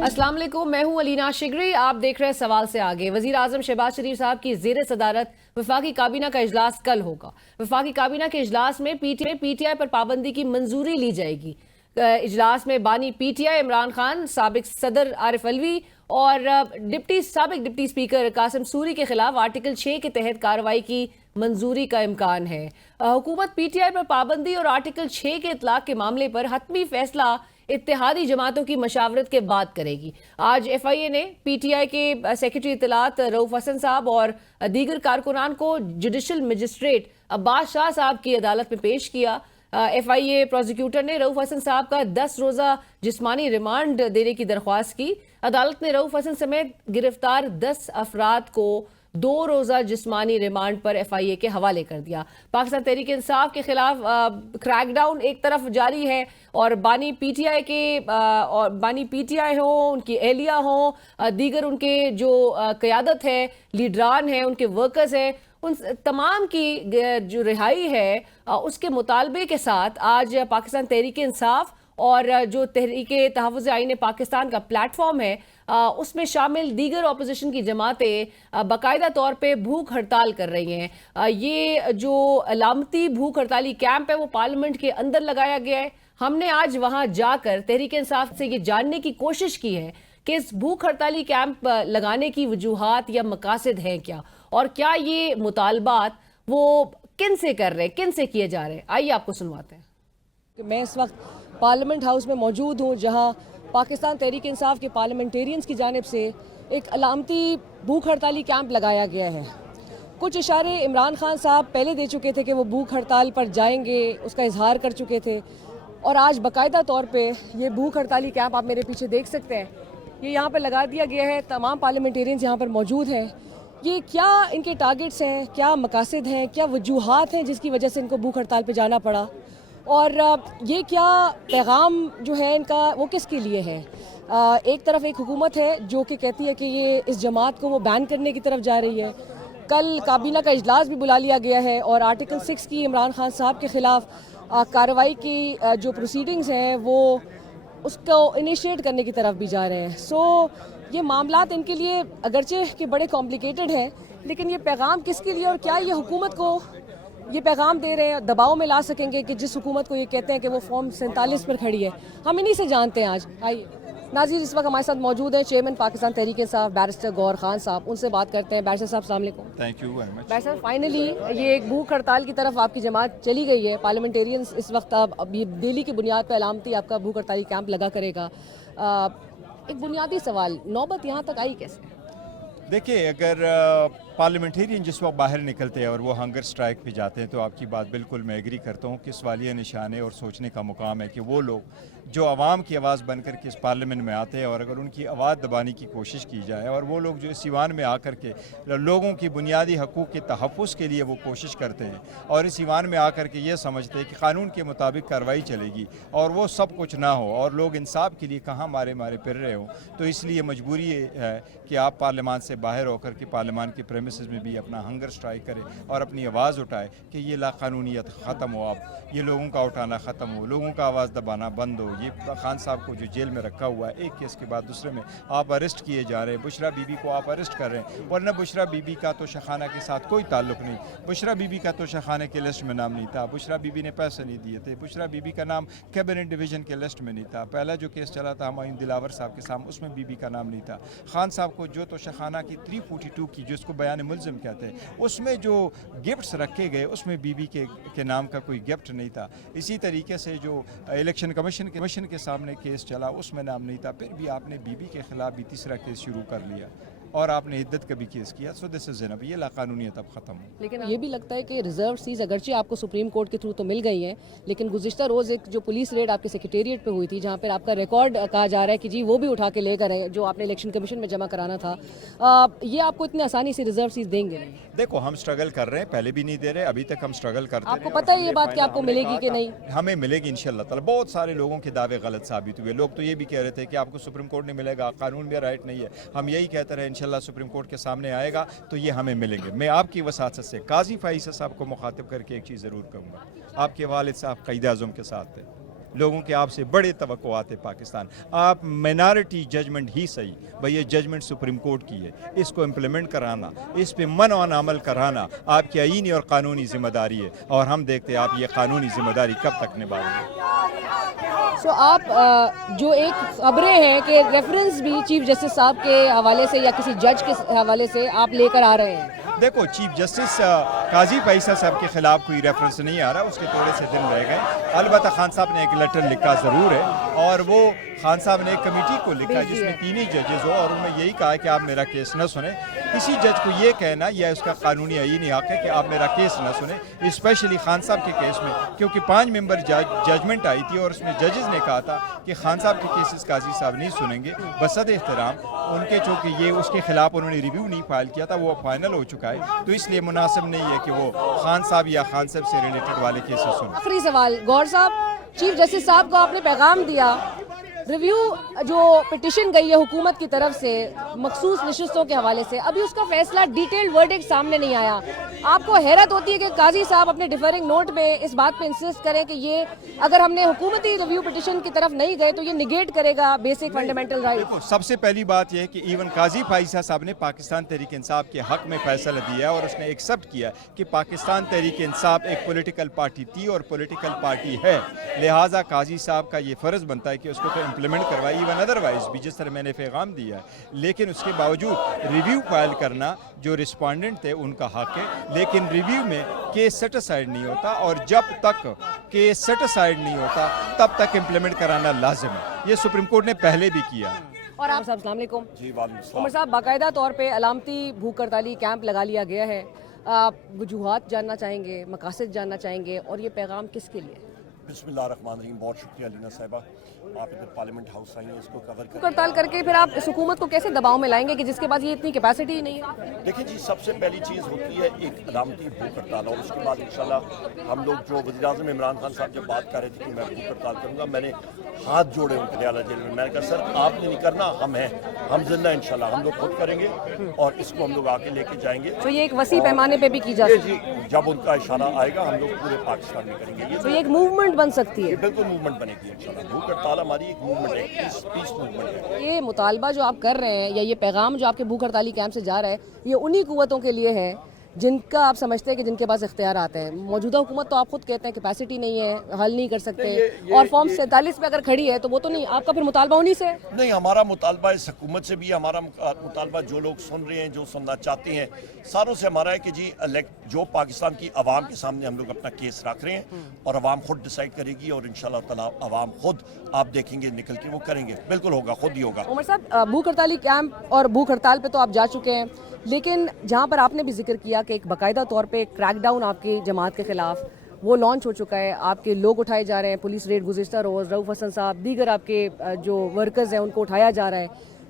अस्सलाम वालेकुम, मैं हूं अलीना शिगरी। आप देख रहे हैं सवाल से आगे। वजीर आजम शहबाज शरीफ साहब की ज़ेर सदारत वफाकी काबीना का इजलास कल होगा। वफाकी काबीना के इजलास में पीटीआई पर पाबंदी की मंजूरी ली जाएगी। इजलास में बानी पीटीआई इमरान खान, साबिक सदर आरिफ अलवी और साबिक डिप्टी स्पीकर कासिम सूरी के खिलाफ आर्टिकल 6 के तहत कार्रवाई की मंजूरी का इम्कान है। हुकूमत पीटीआई पर पाबंदी और आर्टिकल 6 के इतलाक के मामले पर हतमी फैसला इत्तेहादी जमातों की मशावरत के बाद करेगी। आज एफआईए ने पीटीआई के सेक्रेटरी इत्तलात रऊफ हसन साहब और दीगर कारकुनान को जुडिशल मजिस्ट्रेट अब्बास शाह साहब की अदालत में पेश किया। एफआईए प्रोसिक्यूटर ने रऊफ हसन साहब का 10 रोज़ा जिस्मानी रिमांड देने की दरख्वास्त की। अदालत ने रऊफ हसन समेत गिरफ्तार 10 अफराद को 2 रोज़ा जिस्मानी रिमांड पर एफआईए के हवाले कर दिया। पाकिस्तान तहरीक इंसाफ के खिलाफ क्रैकडाउन एक तरफ जारी है और बानी पीटीआई हो, उनकी एहलिया हो, दीगर उनके जो क़यादत है, लीडरान हैं, उनके वर्कर्स हैं, उन तमाम की जो रिहाई है उसके मुतालबे के साथ आज पाकिस्तान तहरीक इंसाफ और जो तहरीक तहफ़्फ़ुज़ आईन पाकिस्तान का प्लेटफॉर्म है उसमें शामिल दीगर अपोजिशन की जमातें बाकायदा तौर पे भूख हड़ताल कर रही हैं। ये जो अलामती भूख हड़ताली कैंप है वो पार्लियामेंट के अंदर लगाया गया है। हमने आज वहां जाकर तहरीक इंसाफ से ये जानने की कोशिश की है कि इस भूख हड़ताली कैंप लगाने की वजूहात या मकासद हैं क्या, और क्या ये मुतालबात वो किन से कर रहे हैं, किन से किए जा रहे हैं। आइए आपको सुनवाते हैं। मैं इस वक्त पार्लियामेंट हाउस में मौजूद हूँ जहाँ पाकिस्तान तहरीक इंसाफ के पार्लियामेंटेरियंस की जानिब से एक अलामती भूख हड़ताली कैंप लगाया गया है। कुछ इशारे इमरान खान साहब पहले दे चुके थे कि वो भूख हड़ताल पर जाएंगे, उसका इजहार कर चुके थे, और आज बाकायदा तौर पे ये भूख हड़ताली कैंप आप मेरे पीछे देख सकते हैं, ये यहाँ पर लगा दिया गया है। तमाम पार्लियामेंटेरियंस यहाँ पर मौजूद हैं। ये क्या इनके टारगेट्स हैं, क्या मकासद हैं, क्या वजूहात हैं जिसकी वजह से इनको भूख हड़ताल पर जाना पड़ा, और ये क्या पैगाम जो है इनका वो किसके लिए है। एक तरफ एक हुकूमत है जो कि कहती है कि ये इस जमात को वो बैन करने की तरफ जा रही है। कल काबीना का इजलास भी बुला लिया गया है और आर्टिकल 6 की इमरान खान साहब के ख़िलाफ़ कार्रवाई की जो प्रोसीडिंग्स हैं वो उसको इनिशिएट करने की तरफ भी जा रहे हैं। ये मामलात इनके लिए अगरचे कि बड़े कॉम्प्लिकेटेड हैं, लेकिन ये पैगाम किसके लिए और क्या ये हुकूमत को ये पैगाम दे रहे हैं, दबाव में ला सकेंगे कि जिस हुकूमत को ये कहते हैं कि वो फॉर्म 47 पर खड़ी है। हम इन्हीं से जानते हैं आज। आइए नाज़रीन, इस वक्त हमारे साथ मौजूद हैं चेयरमैन पाकिस्तान तहरीक इंसाफ बैरिस्टर गौहर खान साहब, उनसे बात करते हैं। बैरिस्टर साहब अस्सलाम वालेकुम। Thank you very much. Barrister साहब, फाइनली ये एक भूख हड़ताल की तरफ आपकी जमात चली गई है। पार्लियामेंटेरियंस इस वक्त अब ये डेली की बुनियाद पर अलामती आपका भूख हड़ताली कैंप लगा करेगा। एक बुनियादी सवाल, नौबत यहाँ तक आई कैसे? देखिए, अगर पार्लियामेंटेरियन जिस वक्त बाहर निकलते हैं और वो हंगर स्ट्राइक पे जाते हैं तो आपकी बात बिल्कुल मैं एग्री करता हूँ कि सवालिया निशान है और सोचने का मुकाम है कि वो लोग जो आवाम की आवाज़ बनकर के इस पार्लियामेंट में आते हैं और अगर उनकी आवाज़ दबाने की कोशिश की जाए और वो लोग जो इस ईवान में आकर के लोगों की बुनियादी हकूक़ के तहफ़्फ़ुज़ के लिए वो कोशिश करते हैं और इस ईवान में आकर के ये समझते हैं कि कानून के मुताबिक कार्रवाई चलेगी और वो सब कुछ ना हो और लोग इंसाफ के लिए कहाँ मारे मारे फिर रहे हो, तो इसलिए मजबूरी है कि आप पार्लियामान से बाहर होकर के पार्लियामान के प्रेमिसेस में भी अपना हंगर स्ट्राइक करें और अपनी आवाज़ उठाए कि ये लाकानूनियत ख़त्म हो, अब ये लोगों का उठाना ख़त्म हो, लोगों का आवाज़ दबाना बंद हो। ये खान साहब को जो जेल में रखा हुआ है, एक केस के बाद दूसरे में आप अरेस्ट किए जा रहे हैं। बुशरा बीबी को आप अरेस्ट कर रहे हैं, वरना बुशरा बीबी का तो शखाना के साथ कोई ताल्लुक़ नहीं। बुशरा बीबी का तो शखाने के लिस्ट में नाम नहीं था, बुशरा बीबी ने पैसे नहीं दिए थे, बुशरा बीबी का नाम कैबिनेट डिवीज़न के लिस्ट में नहीं था। पहला जो केस चला था हमायूं दिलावर साहब के सामने, उसमें बीबी का नाम नहीं था। खान साहब को जो तो शखाना की 342 की जिसको बयान मुल्ज़िम कहते हैं उसमें जो गिफ्ट्स रखे गए उसमें बीबी के नाम का कोई गिफ्ट नहीं था। इसी तरीके से जो इलेक्शन कमीशन के सामने केस चला उसमें नाम नहीं था, फिर भी आपने बीबी के खिलाफ भी तीसरा केस शुरू कर लिया और आपने इद्दत का भी केस किया। सो दिस इज़ इनफ, ये लाकानूनियत अब ख़त्म हो। लेकिन ये भी लगता है कि रिजर्व सीट अगरचे आपको सुप्रीम कोर्ट के थ्रू तो मिल गई हैं, लेकिन गुज़िश्ता रोज़ एक जो पुलिस रेड आपके सेक्रेटेरिएट पे हुई थी जहाँ पर आपका रिकॉर्ड कहा जा रहा है कि जी वो भी उठा के ले गए जो आपने इलेक्शन कमीशन में जमा कराना था, ये आपको इतनी आसानी से रिजर्व सीट देंगे नहीं? देखो, हम स्ट्रगल कर रहे हैं, पहले भी नहीं दे रहे, अभी तक हम स्ट्रगल करते हैं। आपको पता है ये बात कि आपको मिलेगी कि नहीं? हमें मिलेगी इंशाल्लाह ताला। बहुत सारे लोगों के दावे गलत साबित हुए, लोग तो ये भी कह रहे थे कि आपको सुप्रीम कोर्ट नहीं मिलेगा, कानून में राइट नहीं है। हम यही कहते रहे इंशाल्लाह सुप्रीम कोर्ट के सामने आएगा तो ये हमें मिलेंगे। मैं आपकी वसात से काजी फाइज़ साहब को मुखातिब करके एक चीज़ ज़रूर कहूँगा, आपके वालिद साहब क़ायद-ए-आज़म के साथ थे, लोगों के आपसे बड़े तवक्कुआत है पाकिस्तान। आप माइनॉरिटी जजमेंट ही सही, भाई ये जजमेंट सुप्रीम कोर्ट की है, इसको इम्प्लीमेंट कराना, इस पे मनवान अमल कराना आपकी आईनी और कानूनी जिम्मेदारी है, और हम देखते हैं आप ये कानूनी जिम्मेदारी कब तक निभाएंगे। सो आप जो एक खबरें हैं कि रेफरेंस भी चीफ जस्टिस साहब के हवाले से या किसी जज के हवाले से आप लेकर आ रहे हैं। देखो, चीफ जस्टिस काजी फैसल साहब के खिलाफ कोई रेफरेंस नहीं आ रहा, उसके थोड़े से दिन रह गए। अलबत्ता खान साहब ने एक लेटर लिखा ज़रूर है, और वो खान साहब ने एक कमेटी को लिखा जिसमें 3 ही जजेस हो, और उन्होंने यही कहा कि आप मेरा केस न सुने। किसी जज को ये कहना यह उसका कानूनी आईनी हक है कि आप मेरा केस न सुने, स्पेशली खान साहब के केस में, क्योंकि 5 मेंबर जजमेंट आई थी और उसमें जजेस ने कहा था कि खान साहब के केसेस काजी साहब नहीं सुनेंगे बसद एहतराम उनके, चूँकि ये उसके खिलाफ उन्होंने रिव्यू नहीं फाइल किया था, वो फाइनल हो चुका है, तो इसलिए मुनासिब नहीं है कि वो खान साहब या खान साहब से रिलेटेड वाले केसेस सुने। आखिरी सवाल, गौर साहब, चीफ जस्टिस साहब को आपने पैगाम दिया, रिव्यू जो पिटिशन गई है हुकूमत की तरफ से मखसूस नशिस्तों के हवाले से, अभी उसका फैसला डिटेल्ड वर्डिक्ट सामने नहीं आया। आपको हैरत होती है कि काजी साहब अपने डिफरिंग नोट में इस बात पे इंसिस्ट करें कि ये अगर हमने हुकूमती रिव्यू पिटिशन की तरफ नहीं गए तो ये निगेट करेगा बेसिक फंडामेंटल राइट। देखो, सबसे पहली बात यह है कि इवन काजी फैसल साहब ने पाकिस्तान तहरीक इंसाफ के हक में फैसला दिया है, और उसने एक्सेप्ट किया कि पाकिस्तान तहरीक इंसाफ एक पॉलिटिकल पार्टी थी और पॉलिटिकल पार्टी है, लिहाजा काजी साहब का ये फ़र्ज़ बनता है कि उसको तो इम्प्लीमेंट करवाई, इवन अदरवाइज भी जिस तरह मैंने पैगाम दिया है। लेकिन उसके बावजूद रिव्यू फाइल करना जो रिस्पॉन्डेंट थे उनका हक है, लेकिन रिव्यू में केस सेटिस्फाइड नहीं होता, और जब तक केस सेटिस्फाइड नहीं होता तब तक इम्प्लीमेंट कराना लाजिम है। ये सुप्रीम कोर्ट ने पहले भी किया। और आप साहब अस्सलाम वालेकुम। जी वालेकुम। उमर साहब, बाकायदा तौर पे अलामती भूख हड़ताली कैंप लगा लिया गया है, आप वजूहात जानना चाहेंगे, मकासद जानना चाहेंगे, और ये पैगाम किसके लिए? बिस्मिल्लाहिर्रहमानिर्रहीम। बहुत शुक्रिया लीना साहिबा, आप इधर पार्लियामेंट हाउस आई हैं, इसको कवर भूख हड़ताल करके फिर आप इस हुकूमत को कैसे दबाव में लाएंगे कि जिसके पास ये इतनी कैपेसिटी ही नहीं है? देखिए जी, सबसे पहली चीज़ होती है एक अलामती भूख हड़ताल, और उसके बाद इंशाल्लाह हम लोग जो वज़ीर-ए-आज़म इमरान खान साहब जब बात कर रहे थे कि मैं भूख हड़ताल करूँगा, मैंने हाथ जोड़े उनके पटियाला जेल में, मैंने कहा सर आपने नहीं करना, हम हैं, हम जिंदा इंशाल्लाह हम लोग खुद करेंगे, और इसको हम लोग आगे लेके जाएंगे। तो ये एक वसी पैमाने पे भी की जा सकती है? जी, जब उनका इशारा आएगा हम लोग पूरे पाकिस्तान में करेंगे। तो ये एक मूवमेंट बन सकती है? बिल्कुल मूवमेंट बनेगी इंशाल्लाह। भूख हड़ताल हमारी एक मूवमेंट है, पीस मूवमेंट है। ये मुतालबा जो आप कर रहे हैं या ये पैगाम जो आपके भूख हड़ताली कैंप से जा रहा है, ये उन्हीं कुव्वतों के लिए है जिनका आप समझते हैं कि जिनके पास इख्तियार आते हैं। मौजूदा हुकूमत तो आप खुद कहते हैं कैपेसिटी नहीं है, हल नहीं कर सकते, और फॉर्म 47 पे अगर खड़ी है तो वो तो नहीं, आपका फिर मुतालबा उन्हीं से? नहीं, हमारा मुतालबा इस हुकूमत से भी है, हमारा मुतालबा जो लोग सुन रहे हैं, जो सुनना चाहते हैं, सारों से हमारा है कि जी जो पाकिस्तान की आवाम के सामने हम लोग अपना केस रख रहे हैं, और आवाम खुद डिसाइड करेगी, और इंशाल्लाह ताला आवाम खुद आप देखेंगे निकल के वो करेंगे, बिल्कुल होगा, खुद ही होगा। उमर साहब, भूख हड़ताली कैंप और भूख हड़ताल पे तो आप जा चुके हैं, लेकिन जहाँ पर आपने भी जिक्र किया कि एक बाकायदा तौर पे क्रैकडाउन आपकी जमात के खिलाफ वो लॉन्च हो चुका है, आपके लोग उठाए जा रहे हैं, पुलिस रेड गुज़िश्ता रोज़ रऊफ़ हसन साहब, दीगर आपके जो वर्कर्स हैं उनको उठाया जा रहा है,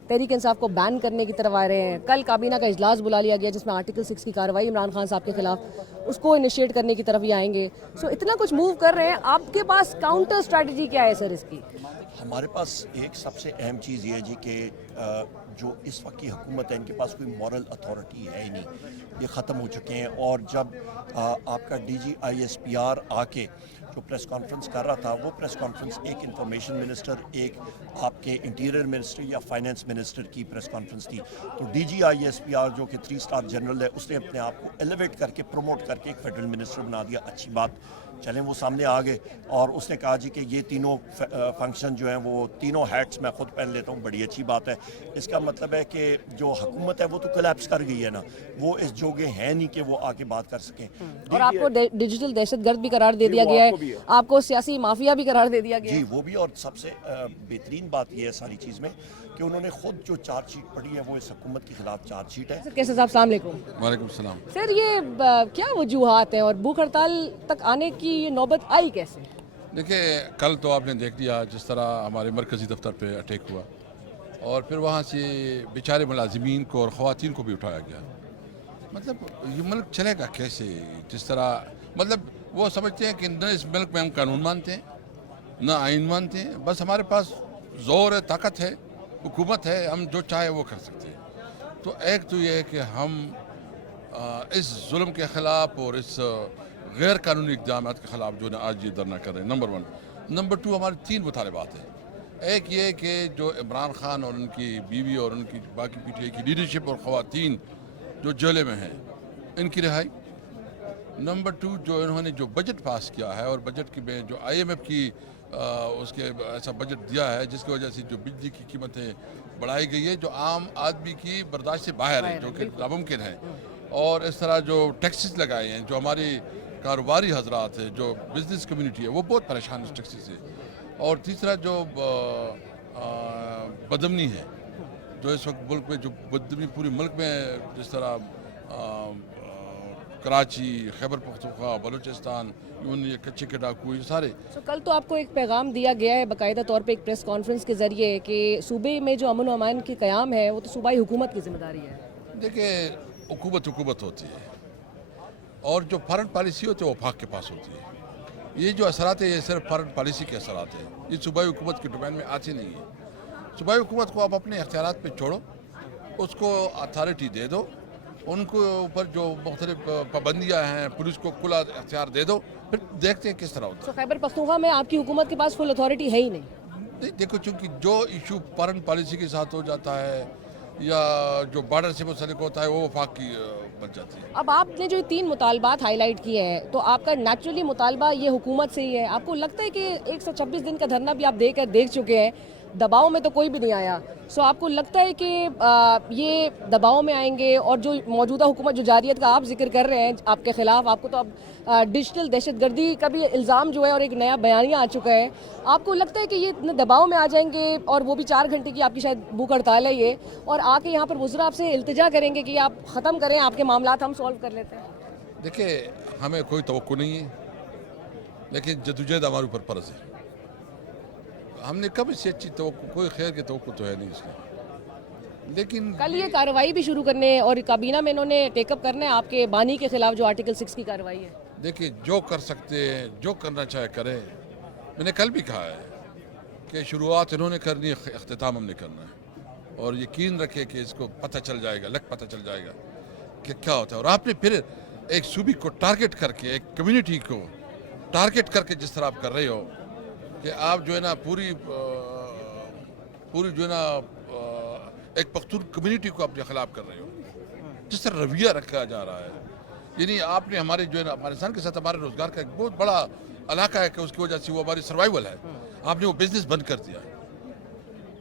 तहरीक इंसाफ को बैन करने की तरफ आ रहे हैं। कल काबीना का इजलास बुला लिया गया जिसमें आर्टिकल 6 की कार्रवाई इमरान खान साहब के खिलाफ, उसको इनिशिएट करने की तरफ ही आएंगे। सो इतना कुछ मूव कर रहे हैं, आपके पास काउंटर स्ट्रैटेजी क्या है सर इसकी? हमारे पास एक सबसे अहम चीज़ ये है जी कि जो इस वक्त की हुकूमत है इनके पास कोई मॉरल अथॉरिटी है ही नहीं, ये ख़त्म हो चुके हैं। और जब आपका DG ISPR आके जो प्रेस कॉन्फ्रेंस कर रहा था, वो प्रेस कॉन्फ्रेंस एक इंफॉर्मेशन मिनिस्टर, एक आपके इंटीरियर मिनिस्टर या फाइनेंस मिनिस्टर की प्रेस कॉन्फ्रेंस थी। तो DG ISPR जो कि 3 स्टार जनरल है, उसने अपने आप को एलिवेट करके प्रमोट करके एक फेडरल मिनिस्टर बना दिया। अच्छी बात, चलें वो सामने आ गए, और उसने कहा जी कि ये तीनों फंक्शन जो हैं वो तीनों हैट्स मैं खुद पहन लेता हूँ, बड़ी अच्छी बात है। इसका मतलब है कि जो हुकूमत है वो तो कोलैप्स कर गई है ना, वो इस जोगे हैं नहीं कि वो आके बात कर सकें। और आपको डिजिटल दहशतगर्द भी करार दे दिया गया है, आपको सियासी माफिया भी करार दे दिया गया है। जी वो भी, और सबसे बेहतरीन बात यह है सारी चीज़ में कि उन्होंने खुद जो चार्जशीट पढ़ी है वो इस हुकूमत के खिलाफ चार्जशीट है। कैसे साहब, अस्सलाम वालेकुम। वालेकुम सलाम। सर ये क्या वजूहात हैं और भूख हड़ताल तक आने की ये नौबत आई कैसे? देखिए, कल तो आपने देख लिया जिस तरह हमारे मरकज़ी दफ्तर पे अटैक हुआ, और फिर वहाँ से बेचारे मुलाजिमीन को और ख़वातीन को भी उठाया गया। मतलब ये मुल्क चलेगा कैसे? जिस तरह मतलब वो समझते हैं कि न इस मुल्क में हम कानून मानते हैं, न आइन मानते हैं, बस हमारे पास ज़ोर है, ताकत है, हुकूमत है, हम जो चाहे वो कर सकते हैं। तो एक तो ये है कि हम इस जुल्म के ख़िलाफ़ और इस गैर कानूनी इक़दाम के ख़िलाफ़ जो है आज ये धरना कर रहे हैं, नंबर 1। نمبر 2 ہمارے 3 مطالبات ہیں. ایک یہ کہ جو عمران خان اور ان کی بیوی اور ان کی باقی پی ٹی آئی کی لیڈرشپ اور خواتین جو جیلے میں ہیں ان کی رہائی. نمبر 2 جو انہوں نے جو بجٹ پاس کیا ہے اور بجٹ کی میں جو IMF کی اس کے ایسا بجٹ دیا ہے جس کی وجہ سے جو بجلی کی قیمتیں بڑھائی گئی ہے جو عام آدمی کی برداشت سے باہر ہے جو کہ ناممکن ہے. اور اس طرح جو ٹیکسز لگائے ہیں جو ہماری کاروباری حضرات ہے جو بزنس کمیونٹی ہے وہ بہت پریشان اس ٹیکسز سے. اور تیسرا جو بدامنی ہے جو اس وقت ملک میں جو بدامنی پوری ملک میں جس طرح کراچی خیبر پختونخوا بلوچستان یہ کچے کے ڈاکو یہ سارے. کل تو آپ کو ایک پیغام دیا گیا ہے باقاعدہ طور پہ ایک پریس کانفرنس کے ذریعے کہ صوبے میں جو امن و امان کی قیام ہے وہ تو صوبائی حکومت کی ذمہ داری ہے. دیکھیں حکومت ہوتی ہے اور جو فارن پالیسی ہوتی ہے وہ وفاق کے پاس ہوتی ہے. یہ جو اثرات ہیں یہ صرف فارن پالیسی کے اثرات ہیں, یہ صوبائی حکومت کے ڈومین میں آتی نہیں ہے. صوبائی حکومت کو آپ اپنے اختیارات پہ چھوڑو, اس کو اتھارٹی دے دو, ان کو اوپر جو مختلف پابندیاں ہیں پولیس کو کھلا اختیار دے دو, پھر دیکھتے ہیں کس طرح ہوتا ہے. خیبر پختونخوا میں آپ کی حکومت کے پاس فل اتھارٹی ہے ہی نہیں. دیکھو چونکہ جو ایشو فارن پالیسی کے ساتھ ہو جاتا ہے یا جو بارڈر سے منسلک ہوتا ہے وہ وفاق کی بن جاتی ہے. اب آپ نے جو 3 مطالبات ہائی لائٹ کیے ہیں تو آپ کا نیچرلی مطالبہ یہ حکومت سے ہی ہے. آپ کو لگتا ہے کہ 126 دن کا دھرنا بھی آپ دیکھ چکے ہیں, دباؤ میں تو کوئی بھی نہیں آیا, سو آپ کو لگتا ہے کہ یہ دباؤ میں آئیں گے اور جو موجودہ حکومت جو جارحیت کا آپ ذکر کر رہے ہیں آپ کے خلاف, آپ کو تو اب ڈیجیٹل دہشت گردی کا بھی الزام جو ہے اور ایک نیا بیانیہ آ چکا ہے, آپ کو لگتا ہے کہ یہ دباؤ میں آ جائیں گے اور وہ بھی 4 گھنٹے کی آپ کی شاید بھوک ہڑتال ہے یہ, اور آ کے یہاں پر وزراء آپ سے التجا کریں گے کہ آپ ختم کریں, آپ کے معاملات ہم سولو کر لیتے ہیں؟ دیکھیں ہمیں کوئی توقع نہیں ہے لیکن جدوجہد ہمارے اوپر فرض ہے. ہم نے کب اس سے اچھی توقع, کوئی خیر کی توقع تو ہے نہیں اس کی, لیکن کل یہ کارروائی بھی شروع کرنے اور کابینہ میں انہوں نے ٹیک اپ کرنا ہے آپ کے بانی کے خلاف جو آرٹیکل 6 کی کارروائی ہے. دیکھیں جو کر سکتے ہیں جو کرنا چاہے کریں. میں نے کل بھی کہا ہے کہ شروعات انہوں نے کرنی ہے, اختتام ہم نے کرنا ہے, اور یقین رکھے کہ اس کو پتہ چل جائے گا, پتہ چل جائے گا کہ کیا ہوتا ہے. اور آپ نے پھر ایک صوبے کو ٹارگٹ کر کے, ایک کمیونٹی کو ٹارگٹ کر کے جس طرح آپ کر رہے ہو کہ آپ جو ہے نا پوری جو ہے نا ایک پختون کمیونٹی کو اپنے خلاف کر رہے ہو, جس طرح رویہ رکھا جا رہا ہے. یعنی آپ نے ہمارے جو ہے نا افغانستان کے ساتھ ہمارے روزگار کا ایک بہت بڑا علاقہ ہے کہ اس کی وجہ سے وہ ہماری سروائیول ہے, آپ نے وہ بزنس بند کر دیا.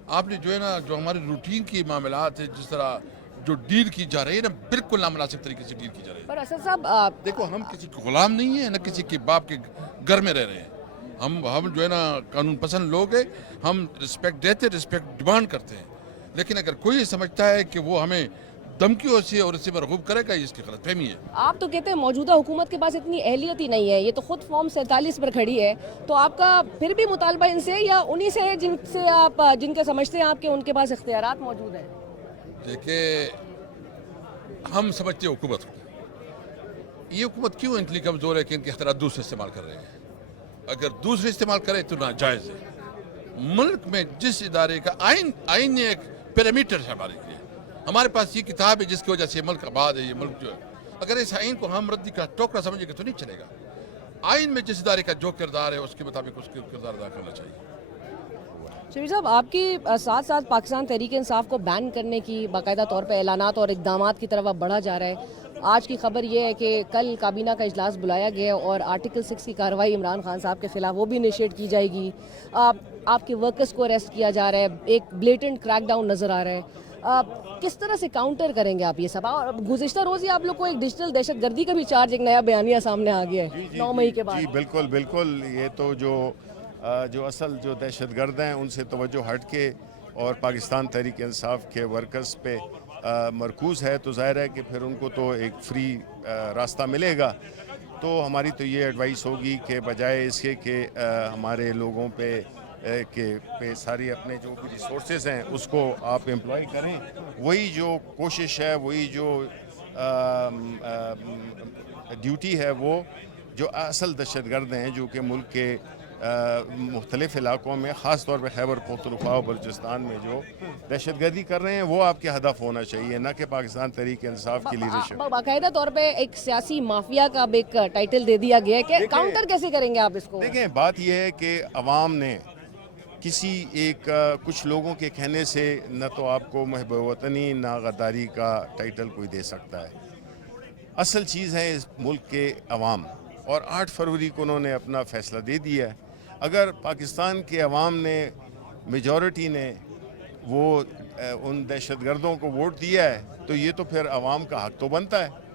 آپ نے جو ہے نا جو ہمارے روٹین کی معاملات ہیں جس طرح جو ڈیل کی جا رہی ہے نا بالکل نامناسب طریقے سے ڈیل کی جا رہی ہے. پر اسد صاحب دیکھو ہم کسی کے غلام نہیں ہیں, نہ کسی کے باپ کے گھر میں رہ رہے ہیں. ہم جو ہے نا قانون پسند لوگ ہیں, ہم رسپیکٹ دیتے, رسپیکٹ ڈیمانڈ کرتے ہیں. لیکن اگر کوئی سمجھتا ہے کہ وہ ہمیں دھمکیوں سے اور اس سے مرغوب کرے گا, یہ اس کی غلط فہمی ہے. آپ تو کہتے ہیں موجودہ حکومت کے پاس اتنی اہلیت ہی نہیں ہے, یہ تو خود فارم 47 پر کھڑی ہے, تو آپ کا پھر بھی مطالبہ ان سے یا انہی سے ہے جن کے سمجھتے ہیں آپ کے ان کے پاس اختیارات موجود ہیں؟ دیکھیں ہم سمجھتے ہیں حکومت کو, یہ حکومت کیوں اتنی کمزور ہے کہ ان کے اختیارات دوسرے استعمال کر رہے ہیں. اگر دوسرے استعمال کرے تو ناجائز ہے. ملک میں جس ادارے کا آئین نے ایک پیرامیٹر ہے ہمارے لیے, ہمارے پاس یہ کتاب ہے جس کی وجہ سے ملک آباد ہے. یہ ملک جو ہے اگر اس آئین کو ہم ردی کا ٹوکرا سمجھے گے تو نہیں چلے گا. آئین میں جس ادارے کا جو کردار ہے اس کے مطابق اس کے کردار ادا کرنا چاہیے. شبیر صاحب آپ کی ساتھ ساتھ پاکستان تحریک انصاف کو بین کرنے کی باقاعدہ طور پہ اعلانات اور اقدامات کی طرف اب بڑھا جا رہا ہے. آج کی خبر یہ ہے کہ کل کابینہ کا اجلاس بلایا گیا اور آرٹیکل 6 کی کارروائی عمران خان صاحب کے خلاف وہ بھی انیشیٹ کی جائے گی. آپ کے ورکرز کو اریسٹ کیا جا رہا ہے, ایک بلیٹنٹ کریک ڈاؤن نظر آ رہا ہے. کس طرح سے کاؤنٹر کریں گے آپ یہ سب؟ اور گزشتہ روز ہی آپ لوگ کو ایک ڈیجیٹل دہشت گردی کا بھی چارج, ایک نیا بیانیہ سامنے آ گیا ہے 9 مئی کے بعد. جی بالکل. یہ تو جو اصل جو دہشت گرد ہیں ان سے توجہ ہٹ کے اور پاکستان تحریک انصاف کے ورکرز پہ مرکوز ہے, تو ظاہر ہے کہ پھر ان کو تو ایک فری راستہ ملے گا. تو ہماری تو یہ ایڈوائس ہوگی کہ بجائے اس کے کہ ہمارے لوگوں پہ ساری اپنے جو بھی ریسورسز ہیں اس کو آپ امپلائی کریں, وہی جو کوشش ہے, وہی جو ڈیوٹی ہے, وہ جو اصل دہشت گرد ہیں جو کہ ملک کے مختلف علاقوں میں خاص طور پہ خیبر پختونخوا اور بلوچستان میں جو دہشت گردی کر رہے ہیں وہ آپ کے ہدف ہونا چاہیے، نہ کہ پاکستان تحریک انصاف کی لیڈرشپ۔ باقاعدہ طور پہ ایک سیاسی مافیا کا اب ایک ٹائٹل دے دیا گیا ہے کہ کاؤنٹر کیسے کریں گے آپ اس کو؟ دیکھیں بات یہ ہے کہ عوام نے کسی ایک کچھ لوگوں کے کہنے سے نہ تو آپ کو محب وطنی نہ غداری کا ٹائٹل کوئی دے سکتا ہے۔ اصل چیز ہے اس ملک کے عوام، اور 8 فروری کو انہوں نے اپنا فیصلہ دے دیا ہے۔ اگر پاکستان کے عوام نے میجورٹی نے وہ ان دہشت گردوں کو ووٹ دیا ہے تو یہ تو پھر عوام کا حق تو بنتا ہے